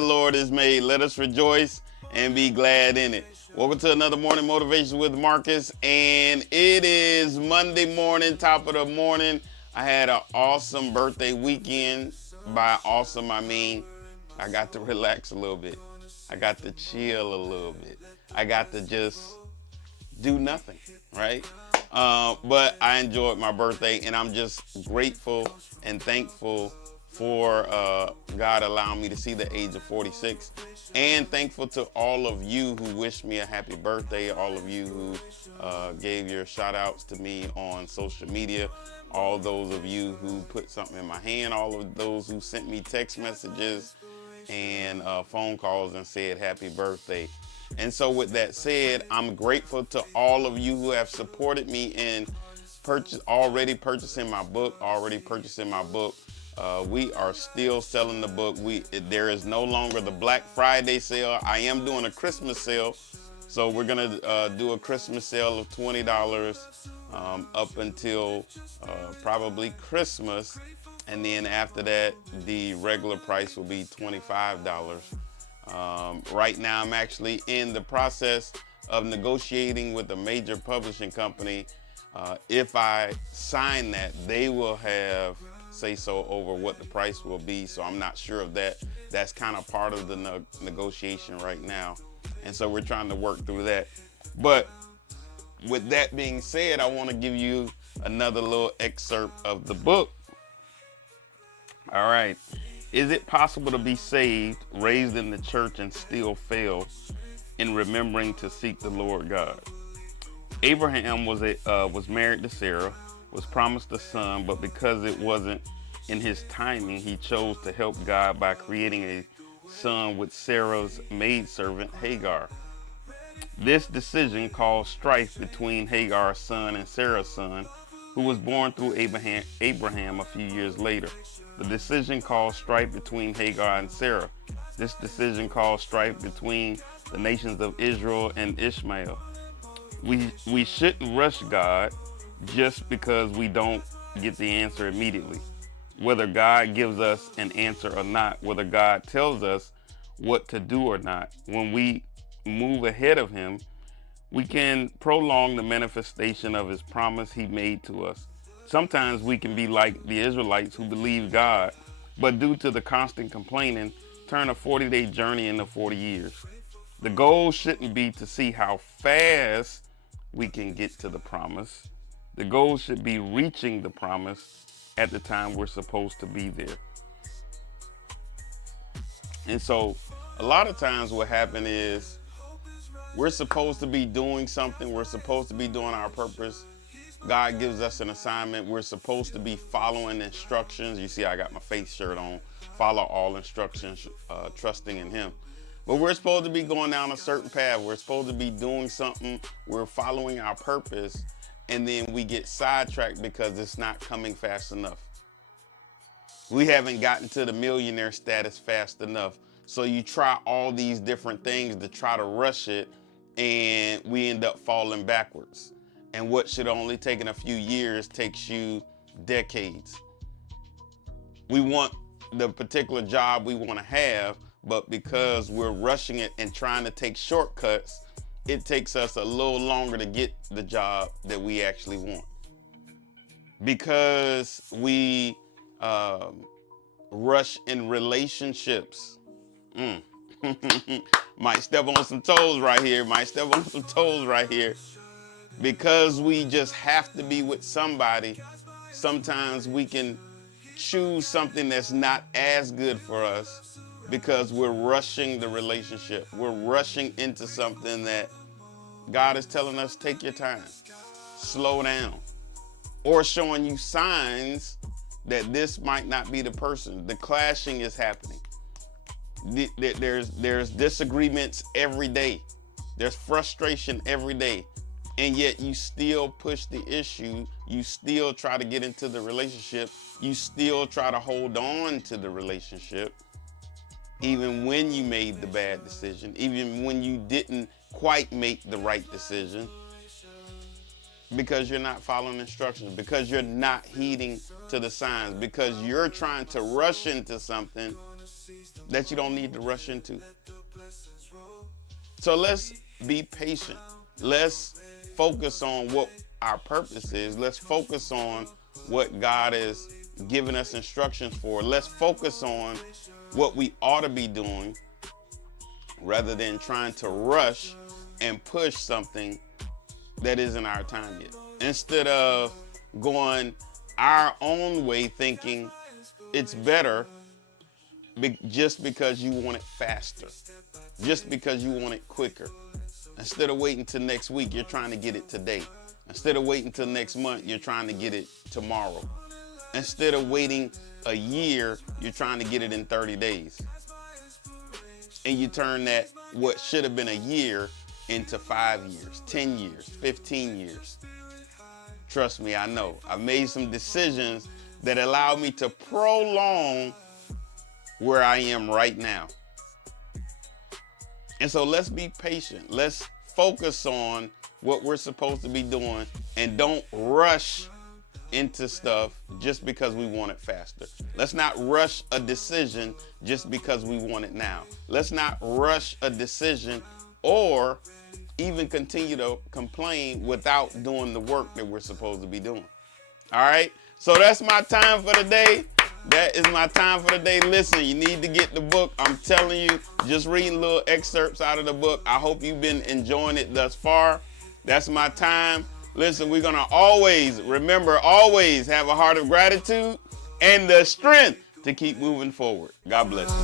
the Lord has made. Let us rejoice and be glad in it. Welcome to another Morning Motivation with Marcus, and it is Monday morning, top of the morning. I had an awesome birthday weekend. By awesome, I mean I got to relax a little bit. I got to chill a little bit. I got to just do nothing, right? But I enjoyed my birthday, and I'm just grateful and thankful for God allowing me to see the age of 46, and thankful to all of you who wished me a happy birthday, all of you who gave your shout outs to me on social media, all those of you who put something in my hand, all of those who sent me text messages and phone calls and said happy birthday. And so with that said, I'm grateful to all of you who have supported me in already purchasing my book. We are still selling the book. There is no longer the Black Friday sale. I am doing a Christmas sale. So we're gonna do a Christmas sale of $20 up until probably Christmas. And then after that, the regular price will be $25. Right now, I'm actually in the process of negotiating with a major publishing company. If I sign that, they will have say-so over what the price will be. So I'm not sure of that. That's kind of part of the negotiation right now. And so we're trying to work through that. But with that being said, I want to give you another little excerpt of the book. All right. Is it possible to be saved, raised in the church, and still fail in remembering to seek the Lord God? Abraham was married to Sarah, was promised a son, but because it wasn't in his timing, he chose to help God by creating a son with Sarah's maidservant Hagar. This decision caused strife between Hagar's son and Sarah's son, who was born through Abraham a few years later. The decision caused strife between Hagar and Sarah. This decision caused strife between the nations of Israel and Ishmael. We shouldn't rush God just because we don't get the answer immediately. Whether God gives us an answer or not, whether God tells us what to do or not, when we move ahead of Him, we can prolong the manifestation of His promise He made to us. Sometimes we can be like the Israelites who believe God, but due to the constant complaining, turn a 40-day journey into 40 years. The goal shouldn't be to see how fast we can get to the promise. The goal should be reaching the promise at the time we're supposed to be there. And so a lot of times what happens is we're supposed to be doing something. We're supposed to be doing our purpose. God gives us an assignment. We're supposed to be following instructions. You see, I got my faith shirt on. Follow all instructions, trusting in Him. But we're supposed to be going down a certain path. We're supposed to be doing something. We're following our purpose. And then we get sidetracked because it's not coming fast enough. We haven't gotten to the millionaire status fast enough. So you try all these different things to try to rush it, and we end up falling backwards. And what should only taken a few years takes you decades. We want the particular job we want to have, but because we're rushing it and trying to take shortcuts, it takes us a little longer to get the job that we actually want. Because we rush in relationships. Might step on some toes right here. Because we just have to be with somebody, sometimes we can choose something that's not as good for us because we're rushing the relationship. We're rushing into something that God is telling us, take your time, slow down, or showing you signs that this might not be the person. The clashing is happening. There's disagreements every day. There's frustration every day. And yet you still push the issue. You still try to get into the relationship. You still try to hold on to the relationship, even when you made the bad decision, even when you didn't quite make the right decision, because you're not following instructions, because you're not heeding to the signs, because you're trying to rush into something that you don't need to rush into. So let's be patient. Let's focus on what our purpose is. Let's focus on what God is giving us instructions for. Let's focus on what we ought to be doing rather than trying to rush and push something that isn't our time yet. Instead of going our own way thinking it's better just because you want it faster, just because you want it quicker. Instead of waiting till next week, you're trying to get it today. Instead of waiting till next month, you're trying to get it tomorrow. Instead of waiting a year, you're trying to get it in 30 days. And you turn that, what should have been a year, into 5 years, 10 years, 15 years. Trust me, I know. I made some decisions that allow me to prolong where I am right now. And so let's be patient. Let's focus on what we're supposed to be doing and don't rush into stuff just because we want it faster. Let's not rush a decision just because we want it now. Let's not rush a decision or even continue to complain without doing the work that we're supposed to be doing. All right? So that's my time for today. That is my time for today. Listen, you need to get the book. I'm telling you, just reading little excerpts out of the book. I hope you've been enjoying it thus far. That's my time. Listen, we're going to always have a heart of gratitude and the strength to keep moving forward. God bless you.